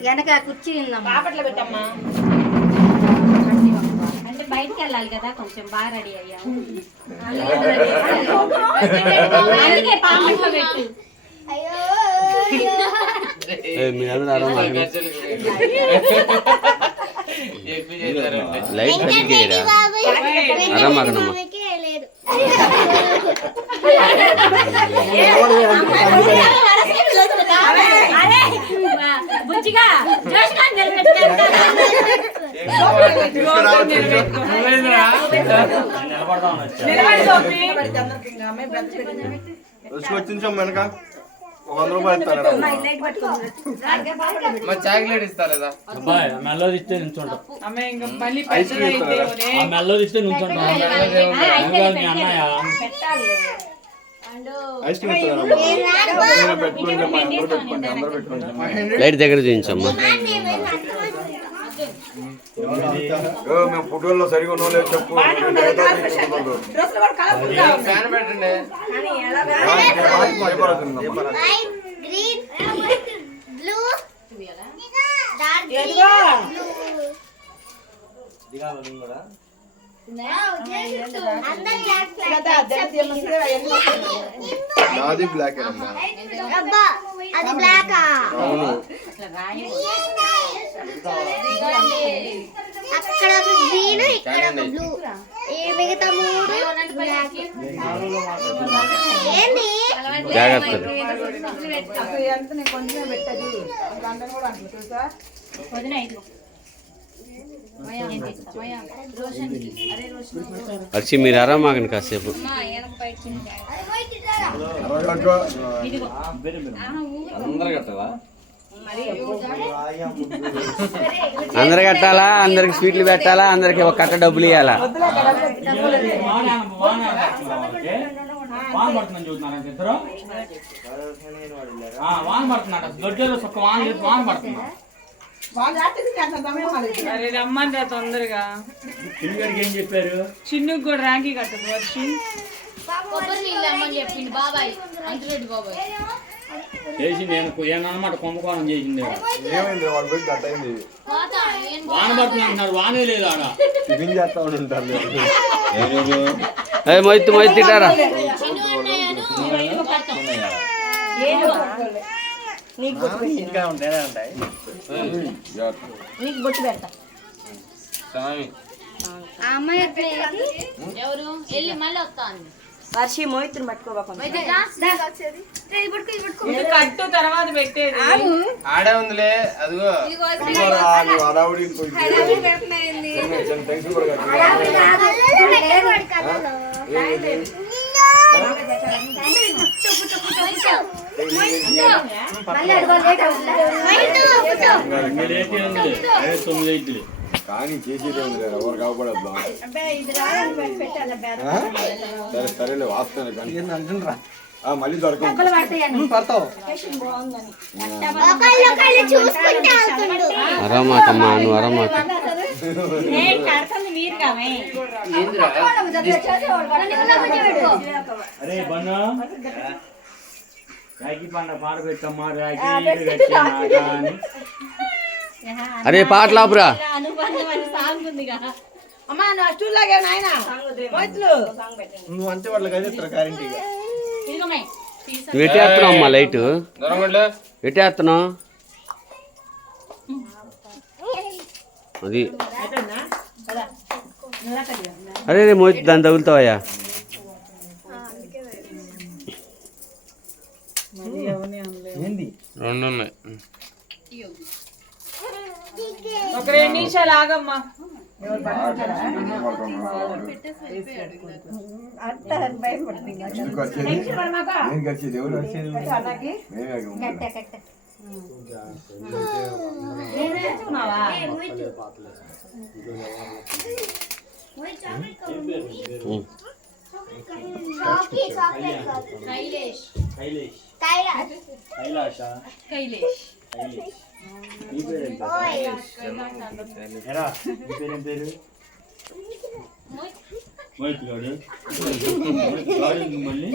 వెనక కుర్చీ బాపట్ల పెట్టమ్మా. అంటే బయటికి వెళ్ళాలి కదా కొంచెం బాగా రెడీ అయ్యాము అందుకే పాపట్లో పెట్టు. మీరందరూ ఆరామ లైట్ సరిగ్గా ఆరామాకనమ్మా అరే బుజ్జిగా జోష్గా. వచ్చి వెనక ఒక వంద రూపాయలు ఇస్తారా మా చాక్లెట్ ఇస్తారా అబ్బాయి ఆ మెల్లో ఇస్తే నించుంటాం అమ్మ ఇంకా మళ్ళీ ఐస్ క్రీమ్ పెద్దదైతే ఇస్తారా? ఆ మెల్లో ఇస్తే నించుంటాం అన్నయ్య లైట్ దగ్గర చూపించమ్మా మేము ఫోటోల్లో సరిగా ఉన్నాం లేదు చెప్పు కూడా నాది బ్లాక్ అమ్మా అబ్బా అది బ్లాక్ అవును. అక్కడ ఒక గ్రీన్ ఇక్కడ ఒక బ్లూ ఈ మిగతా మూడు. ఏంది? జాగ్రత్త ఎంత నేను కొంచెం పెట్టదు? కూడా అంటుంది తెలుసా వదిన ఇదిగో. నేను తీస్తా. వచ్చి మీరు ఆరామాకండి కాసేపు. అందరు కట్టాలా? అందరికి స్వీట్లు పెట్టాలా? అందరికి ఒక కట్ట డబ్బులు ఇవ్వాలా వాన్ పడుతుందని చూస్తున్నారా ఇద్దరు వాన్ పడుతున్నాడు దొడ్డేరు ఒక్క వాన్ లేదు వాన అరే రమ్మంటే తొందరగా. పిల్లగారికి ఏం చెప్పారు? చిన్నుకు కూడా ర్యాంకి కట్టదు వచ్చి కొబ్బరి నీళ్ళు అమ్మని చెప్పింది బాబాయ్. అంతురెడ్డి బాబాయ్. చేసింది నేను ఏమన్నమాట కుంభకోణం చేసింది. ఏమైంది? వాడు పోయి కట్ అయింది. వాన పడుతుంది అంటున్నారు వానే లేదు ఆడ. టిఫిన్ చేస్తా ఉంటారు ఏ మొయ్యి మొయ్యి తిట్టారా నీకు బొట్టు పెడతా. స్వామి. ఆ అమ్మాయి ఎక్కడ ఎవరు? వెళ్ళి మళ్ళీ వస్తాను వర్షి మోహితుని పట్టుకోబోకుండా ఇది కట్టు తర్వాత పెట్టేది. ఆడే ఉందిలే అదిగో. హడావుడి కానీ చేసేదే ఉంది కదా? ఎవరు కాపాడద్దాం సరే సరేలే వాస్తాను కానీ. ఆ, మళ్ళీ దొరకదు అరామాకమ్మా నువ్వు అరామాక అరే పాట పెట్టమ్మా అని అరే పాటలు ఆపురా. అనుబంధం అని సాంగ్ ఉందిగా. అమ్మా నా స్టూల్ లాగే నాయన మోహితులు నువ్వు వాళ్ళకి ఎట్టేస్తున్నావు అమ్మా లైట్? ఎట్టేస్తున్నావు? అది. అరే రే మోయి దాన్ని తగులుతావయ్యా. రెండు ఉన్నాయి ఒక రెండు నిమిషాలు ఆగమ్మా. కైలేష్ కైలేష్ కైలాష కైలేష్ కైలేష్ నీ పేరేం పేరు ఎరా నీ పేరేం పేరు మోహిత్ గాడు గాడు మళ్ళీ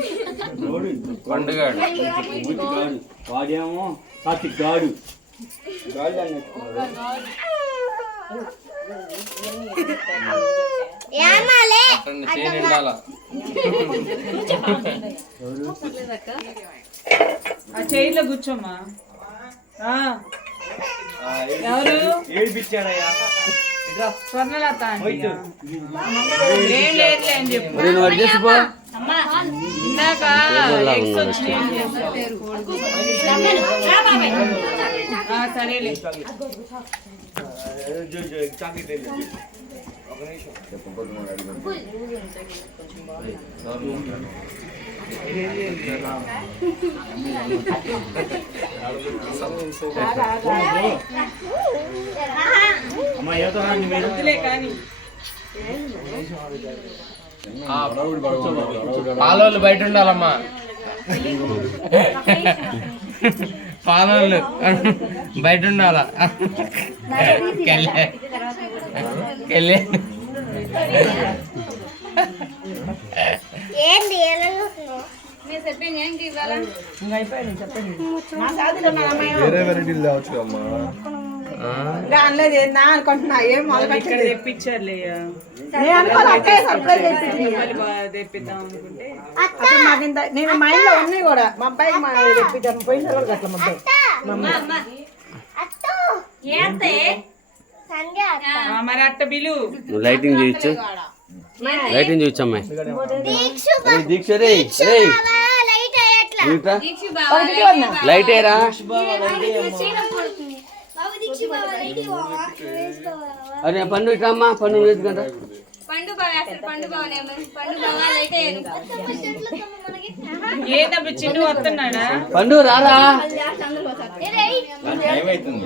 గాడు పండుగాడు మోహిత్ గాడు వాడేమో కార్తిక్ గాడు గాలి దాన్ని ఆ చైర్లో కూర్చోమ్మా. ఆ, ఆ, ఏడు- ఎవరు స్వర్ణలత. ఏం లేదులే అని చెప్పు. ఇందాక ఎగ్స్ వచ్చినాయి సరేలే. పాలోళ్ళు బయట ఉండాలమ్మా. పాలోళ్ళు బయట ఉండాలా? కెళ్ళే. కెళ్ళే. ఏంది ఎలా చూస్తున్నావు? వేరే అమ్మా. ఇంకా అనలేదు ఏందా అనుకుంటున్నా ఏం ఇక్కడ తెప్పించారులే నేను మా ఇంట్లో ఉన్నాయి కూడా. మా అబ్బాయికి మా తెప్పిద్దాం పోయిన కూడా అట్లా మా అబ్బాయి. మరి అట్ట బిలు. నువ్వు లైటింగ్ చూపించు లైటింగ్ చూపించు అమ్మాయి దీక్ష రే రే. లైట్ అయ్యట్లా. ఇట్రా లైట్ ఏరా? బాబు. దీక్ష బాబా లైట్ ఇవ్వవా వేసుకోవాలా అరే పండు ఇట్రా అమ్మా పండు వేసుకుంటా పండు బాగా అసలు పండు బాగానే పండు బాగా అయితే మనకి ఏదబ్బ చిన్ను వస్తున్నాడా? పండు రారా? టైం అవుతుంది.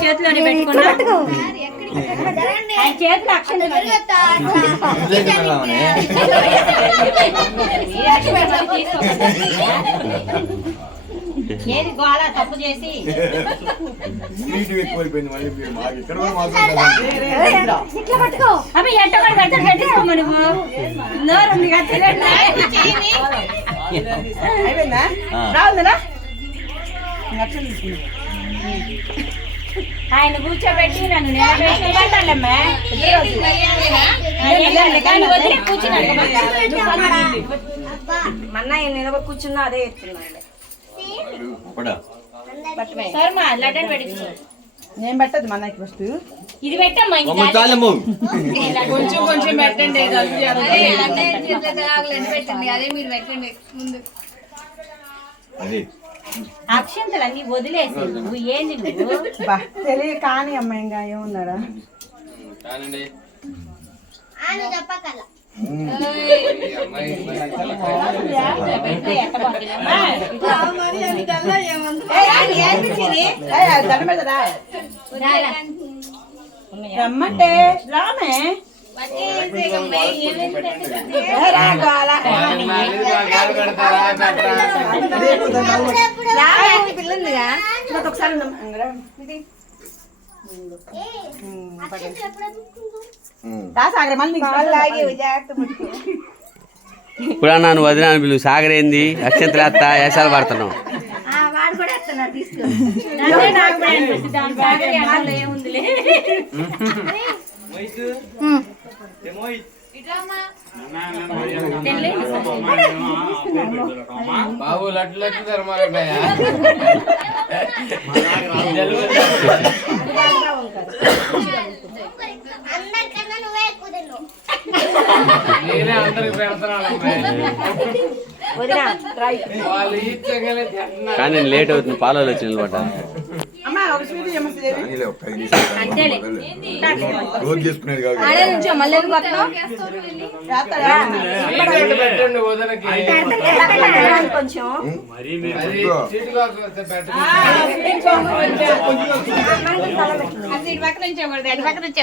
చేతిలోనే పెట్టుకున్నా. చేతిలో అక్షింతలు ఏది గోళ తప్పు చేసి స్వీట్ ఎక్కువైపోయింది మళ్ళీ మీరు మాకు ఇక్కడ కూడా మాత్రం ఇట్లా పట్టుకో అవి ఎట్ట కూడా గంట పెట్టేసుకోమా నువ్వు నోరు ఉంది కదా తినండి. అయిపోయిందా రావుందా ఆయన కూర్చోబెట్టి నన్ను వదిలే కూర్చున్నాడు మన్నయ్య నిలబడి కూర్చున్నా అదే ఎత్తున్నాడు సర్మా లడ్డన్ పెట్టించు నేను పెట్టదు మన్నయ్యకి ఫస్ట్. ఇది పెట్టమ్మా ఇంకా కొంచెం కొంచెం పెట్టండి పెట్టండి అదే మీరు పెట్టండి ముందు. అక్షంతలు అన్ని వదిలేసి నువ్వు ఏంది నువ్వు? బా తెలియ కానీ అమ్మాయి ఇంకా ఏమున్నారా? కానండి ఆయన చెప్పకల ఈ అమ్మాయి దండ పెడతారా రమ్మంటే రామే ఏ రా గోల. రామే పిల్లందిగా నాకు ఒకసారి ఇప్పుడు అన్నా నువ్వు వదినా పిలువు సాగరేంది పడుతున్నావు. సాగరి అసలు ఏముందిలే. ఏమోయ్. బాబు లడ్డు లడ్డు తిన్నావు నేనే అందరికి తింటున్నారు. కానీ నేను లేట్ అవుతుంది పాలలో వచ్చి రోజు చేసుకునేది కాదు కొంచెం పక్క నుంచి పక్క నుంచి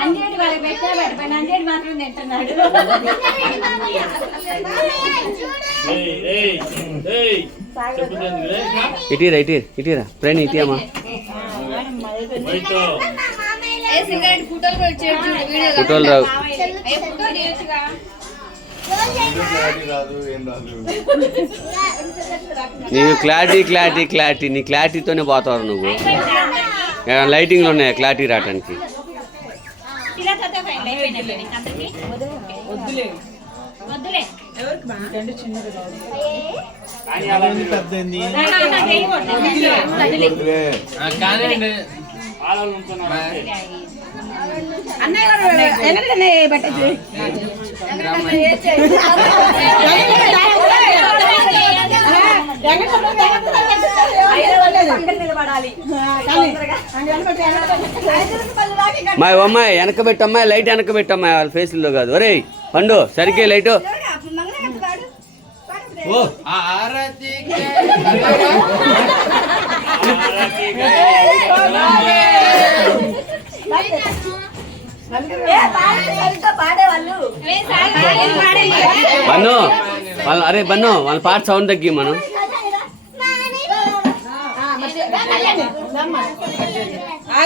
అంజేటి వాళ్ళకి పెట్టే పెట్టిపోయిన అంజేటి మాత్రం తింటున్నాడు. ఏయ్, ఏయ్, ఏయ్, చెప్పుతుందిలే. ఇటీరా ఇటీరా ఇటీరా. ఫ్రెండ్ ఇటీయమ్మా. ఫోటోలు రావు. నీకు క్లారిటీ క్లారిటీ క్లారిటీ నీ క్లారిటీతోనే పోతావు నువ్వు. లైటింగ్లు ఉన్నాయి క్లారిటీ రావడానికి. అన్నయ్య పెట్టచ్చు? మా అమ్మాయి వెనక పెట్టమ్మాయి లైట్ వెనక పెట్టమ్మాయి వాళ్ళ ఫేస్లో కాదు. ఒరే పండు సరికే లైటు. ఓ బన్ను వాళ్ళ అరే బన్ను వాళ్ళ పాట సౌండ్ తగ్గి మనం.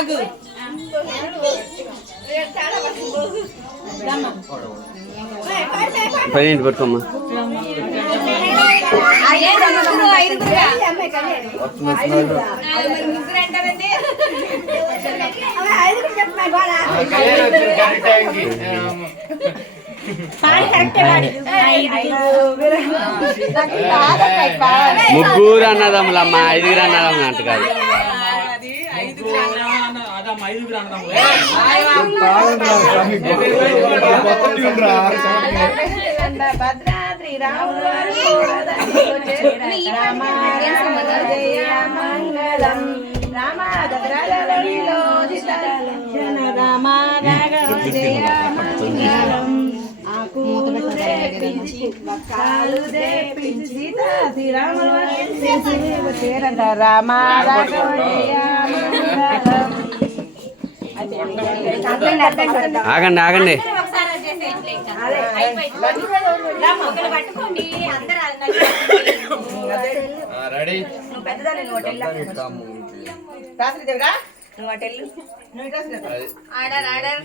ఆగు. పన్నెండు పట్టుకోమ్మా ముగ్గురు అన్నదమ్ములమ్మ ఐదుగురు అన్నదమ్ములు అంట కాదు. భద్రాద్రి రాముల రామ జయ మంగళం రామ భద్రాలలో రామ జయ మంగళం రామ ఆగండి ఆగండి. రెడీ? ఆర్డర్ ఆర్డర్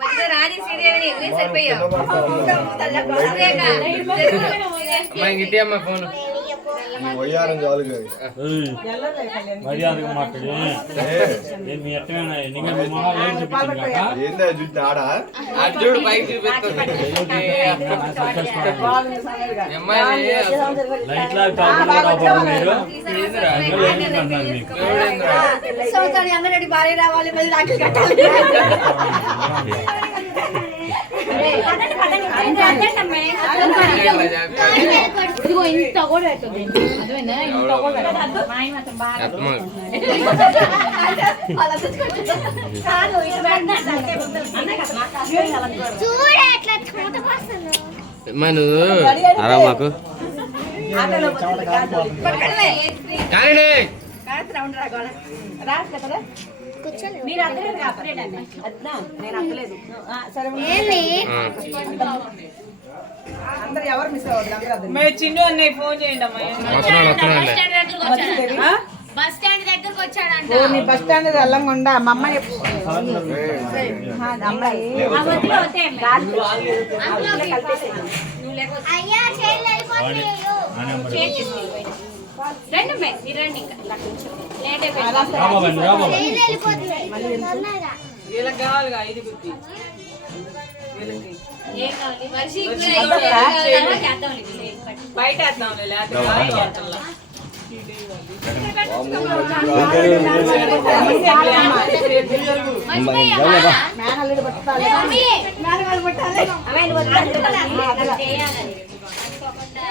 మధ్య రాణి శ్రీదేవిని ఎన్ని సరిపోయావు అమ్మా ఇంక ఇటీ అమ్మా ఫోన్. ఈ వయ్యారం చాలు కానీ. మర్యాదగా మాట్లాడు. ఏం. మీ ఎట్టమేనా నీకు మీ మొహాలు లైట్ చూపించింది కాక? ఏందా ఆడ? పైకి చూపిస్తుంది లాగా మీరు. సంవత్సరాలు భార్య రావాలి మళ్ళీ రాఖీ కట్టాలి. ఇదిగో ఇంత కూడా పెట్టదు అదేనా ఇంత కూడా పెట్టదు కాదు కదా, నువ్వు అరా మాకు కానీ కూర్చోలే మీరు చిన్ను అన్నయ్య ఫోన్ చేయండి అమ్మా. బస్ స్టాండ్ దగ్గరకు వచ్చాడంట. నీ బస్ స్టాండ్ అల్లంగుండా మా అమ్మాయి. రండి అమ్మాయి మీరు రండి ఇంకా ఇలా కొంచెం లేట్ అయిపోయింది బయట